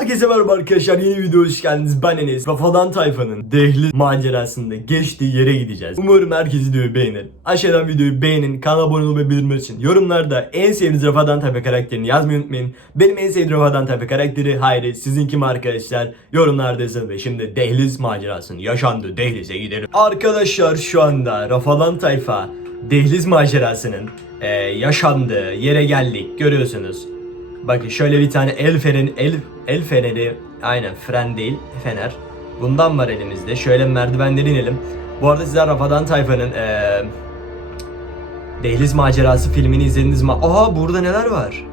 Herkese merhaba arkadaşlar yeni video hoş geldiniz. Ben Enes. Rafadan Tayfa'nın Dehli macerasında geçtiği yere gideceğiz. Umarım herkes videoyu beğenir. Aşağıdan videoyu beğenin kanala abone olmayı için Yorumlarda en sevdiğiniz Rafadan Tayfa karakterini yazmayı unutmayın. Benim en sevdiğim Rafadan Tayfa karakteri Hayri sizinki mi arkadaşlar Yorumlarda yazın ve şimdi Dehliz macerasının yaşandığı Dehliz'e gidelim. Arkadaşlar şu anda Rafadan Tayfa Dehliz macerasının eee, yaşandığı yere geldik. Görüyorsunuz Bakın şöyle bir tane el feneri, el, el feneri, aynen fren değil, fener. Bundan var elimizde. Şöyle merdivenleri inelim. Bu arada sizler Rafadan Tayfa'nın eee Dehliz Macerası filmini izlediniz mi? Aha burada neler var?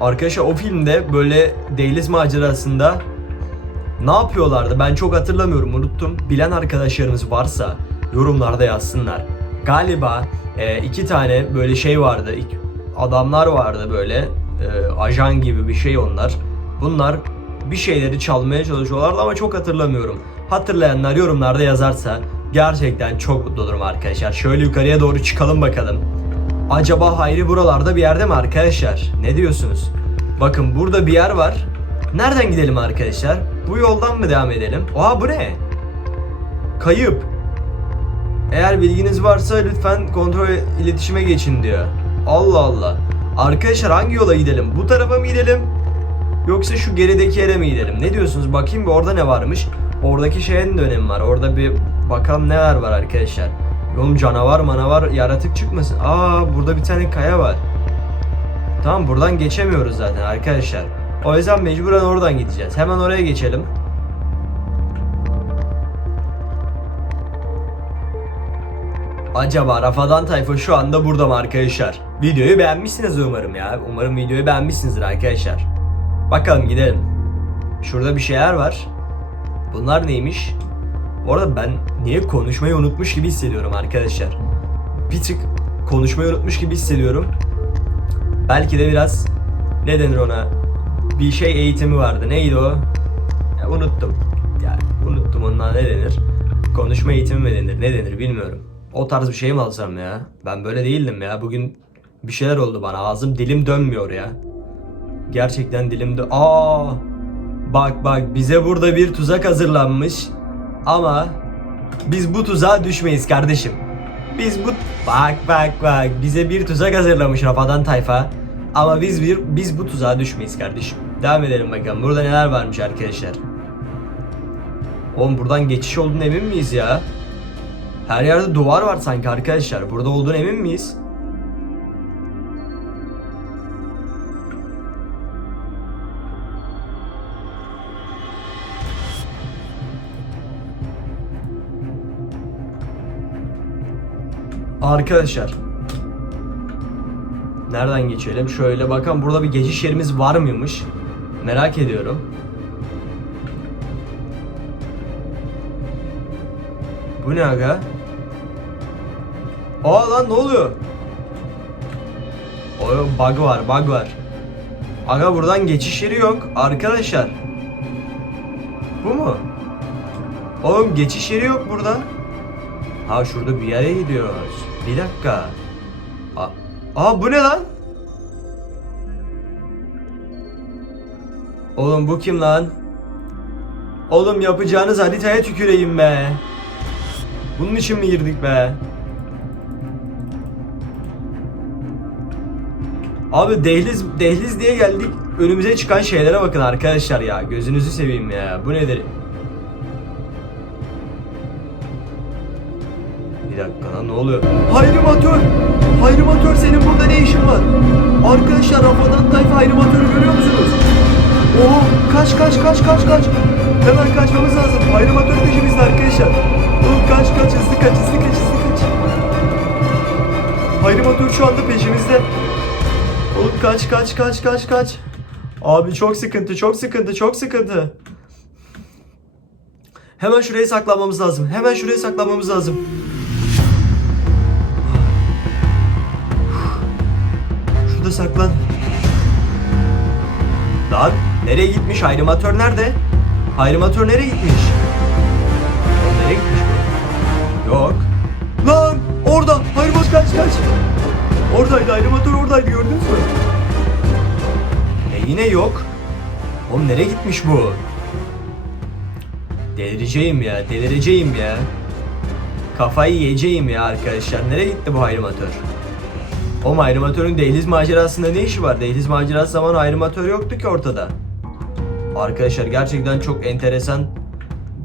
Arkadaşlar o filmde böyle Dehliz Macerası'nda ne yapıyorlardı? Ben çok hatırlamıyorum, unuttum. Bilen arkadaşlarımız varsa yorumlarda yazsınlar. Galiba e, iki tane böyle şey vardı. Adamlar vardı böyle. e, ajan gibi bir şey onlar. Bunlar bir şeyleri çalmaya çalışıyorlardı ama çok hatırlamıyorum. Hatırlayanlar yorumlarda yazarsa gerçekten çok mutlu olurum arkadaşlar. Şöyle yukarıya doğru çıkalım bakalım. Acaba Hayri buralarda bir yerde mi arkadaşlar? Ne diyorsunuz? Bakın burada bir yer var. Nereden gidelim arkadaşlar? Bu yoldan mı devam edelim? Oha bu ne? Kayıp. Eğer bilginiz varsa lütfen kontrol iletişime geçin diyor. Allah Allah. Arkadaşlar hangi yola gidelim? Bu tarafa mı gidelim? Yoksa şu gerideki yere mi gidelim? Ne diyorsunuz? Bakayım bir orada ne varmış? Oradaki şeyin de önemi var. Orada bir bakalım neler var arkadaşlar. Oğlum canavar manavar yaratık çıkmasın. Aa burada bir tane kaya var. Tamam buradan geçemiyoruz zaten arkadaşlar. O yüzden mecburen oradan gideceğiz. Hemen oraya geçelim. Acaba Rafadan Tayfa şu anda burada mı arkadaşlar? Videoyu beğenmişsiniz umarım ya. Umarım videoyu beğenmişsinizdir arkadaşlar. Bakalım gidelim. Şurada bir şeyler var. Bunlar neymiş? Bu arada ben niye konuşmayı unutmuş gibi hissediyorum arkadaşlar. Bir tık konuşmayı unutmuş gibi hissediyorum. Belki de biraz ne denir ona? Bir şey eğitimi vardı. Neydi o? Ya unuttum. Ya unuttum ondan ne denir? Konuşma eğitimi mi denir? Ne denir bilmiyorum. O tarz bir şey mi alsam ya? Ben böyle değildim ya. Bugün bir şeyler oldu bana. Ağzım dilim dönmüyor ya. Gerçekten dilim dö... Aa! Bak bak bize burada bir tuzak hazırlanmış. Ama biz bu tuzağa düşmeyiz kardeşim. Biz bu bak bak bak bize bir tuzak hazırlamış Rafadan Tayfa. Ama biz bir biz bu tuzağa düşmeyiz kardeşim. Devam edelim bakalım. Burada neler varmış arkadaşlar. Oğlum buradan geçiş olduğunu emin miyiz ya? Her yerde duvar var sanki arkadaşlar. Burada olduğunu emin miyiz? Arkadaşlar. Nereden geçelim? Şöyle bakalım burada bir geçiş yerimiz var mıymış? Merak ediyorum. Bu ne aga? Aa lan ne oluyor? O bug var, bug var. Aga buradan geçiş yeri yok arkadaşlar. Bu mu? Oğlum geçiş yeri yok burada. Ha şurada bir yere gidiyoruz. Bir dakika. Aa, aa bu ne lan? Oğlum bu kim lan? Oğlum yapacağınız haritaya tüküreyim be. Bunun için mi girdik be? Abi dehliz dehliz diye geldik. Önümüze çıkan şeylere bakın arkadaşlar ya. Gözünüzü seveyim ya. Bu nedir? Dakika lan ne oluyor? Hayrimatör! Hayrimatör senin burada ne işin var? Arkadaşlar Rafadan Tayfa Hayrimatör'ü görüyor musunuz? Oha kaç kaç kaç kaç kaç. Hemen kaçmamız lazım. Hayrimatör peşimizde arkadaşlar. Oğlum kaç kaç hızlı kaç hızlı kaç hızlı kaç. Hayrimatör şu anda peşimizde. Oğlum kaç kaç kaç kaç kaç. Abi çok sıkıntı çok sıkıntı çok sıkıntı. Hemen şuraya saklanmamız lazım. Hemen şuraya saklanmamız lazım. Şurada saklan. Lan nereye gitmiş? Hayrimatör nerede? Hayrimatör nereye gitmiş? Nereye gitmiş bu? Yok. Lan orada. Hayrimatör kaç kaç. Oradaydı. Hayrimatör oradaydı gördünüz mü? E yine yok. Oğlum nereye gitmiş bu? Delireceğim ya, delireceğim ya. Kafayı yiyeceğim ya arkadaşlar. Nereye gitti bu hayrimatör? O hayrimatörün dehliz macerasında ne işi var? Dehliz macerası zaman hayrimatör yoktu ki ortada. Arkadaşlar gerçekten çok enteresan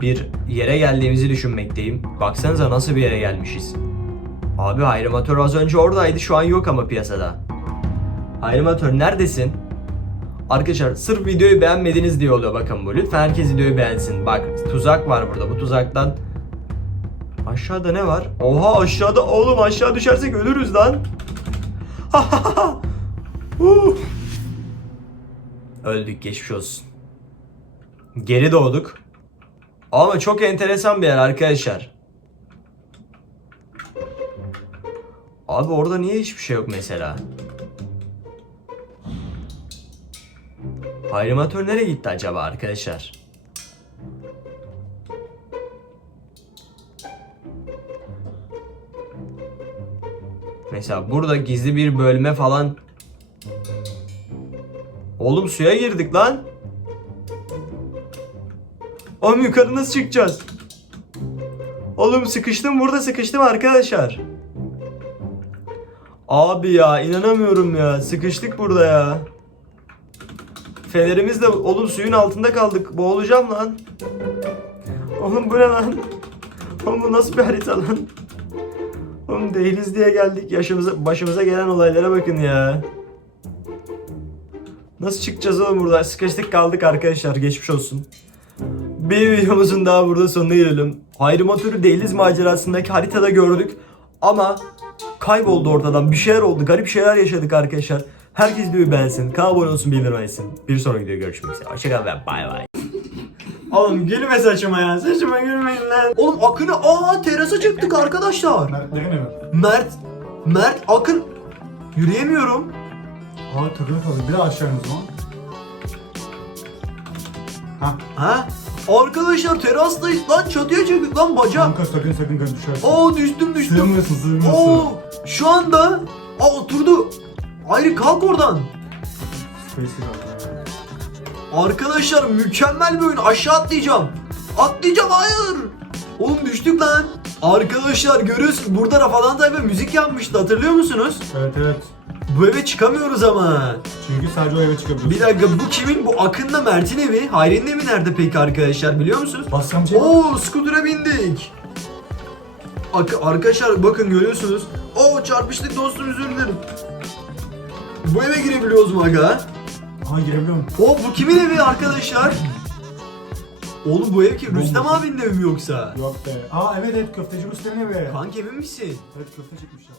bir yere geldiğimizi düşünmekteyim. Baksanıza nasıl bir yere gelmişiz. Abi hayrimatör az önce oradaydı şu an yok ama piyasada. Hayrimatör neredesin? Arkadaşlar sırf videoyu beğenmediniz diye oluyor bakın bu. Lütfen herkes videoyu beğensin. Bak tuzak var burada. Bu tuzaktan Aşağıda ne var? Oha aşağıda oğlum aşağı düşersek ölürüz lan. Öldük geçmiş olsun. Geri doğduk. Ama çok enteresan bir yer arkadaşlar. Abi orada niye hiçbir şey yok mesela? Hayrimatör nereye gitti acaba arkadaşlar? Mesela burada gizli bir bölme falan. Oğlum suya girdik lan. Oğlum yukarı nasıl çıkacağız? Oğlum sıkıştım burada sıkıştım arkadaşlar. Abi ya inanamıyorum ya. Sıkıştık burada ya. Fenerimiz de oğlum suyun altında kaldık. Boğulacağım lan. Oğlum bu ne lan? Oğlum bu nasıl bir harita lan? Oğlum değiliz diye geldik. Yaşımıza, başımıza gelen olaylara bakın ya. Nasıl çıkacağız oğlum burada? Sıkıştık kaldık arkadaşlar. Geçmiş olsun. Bir videomuzun daha burada sonuna gelelim. Hayrimatörü değiliz macerasındaki haritada gördük. Ama kayboldu ortadan. Bir şeyler oldu. Garip şeyler yaşadık arkadaşlar. Herkes videoyu beğensin. Kanala abone olsun bildirmesin. Bir sonraki videoda görüşmek üzere. Hoşçakalın ve bay bay. Oğlum gülme saçıma ya. Saçıma gülmeyin lan. Oğlum Akın'ı aa terasa çıktık arkadaşlar. Mertlerin evi. Mert, Mert Akın yürüyemiyorum. Aa takılı kaldı. Bir daha aşağı in o zaman. Ha. Ha? Arkadaşlar terastayız lan çatıya çıktık lan baca. Kanka sakın sakın kan düşersin. Oo düştüm düştüm. Sığmıyorsun sığmıyorsun. Oo şu anda aa oturdu. Ayrı kalk oradan. Space'i kaldı. Arkadaşlar mükemmel bir oyun aşağı atlayacağım. Atlayacağım hayır. Oğlum düştük lan. Arkadaşlar görüyorsun burada Rafadan Tayfa müzik yapmıştı hatırlıyor musunuz? Evet evet. Bu eve çıkamıyoruz ama. Çünkü sadece o eve çıkabiliyorsun. Bir dakika bu kimin? Bu Akın'la Mert'in evi. Hayri'nin evi nerede peki arkadaşlar biliyor musunuz? Bassam şey Oo skutura bindik. Ak- arkadaşlar bakın görüyorsunuz. Oo çarpıştık dostum özür dilerim. Bu eve girebiliyoruz mu aga? Aha girebiliyorum. Oo bu kimin evi arkadaşlar? Oğlum bu ev ki Rüstem abinin evi mi yoksa? Yok be. Aa evet evet köfteci Rusların evi. Kanka emin misin? Evet köfte çekmişler.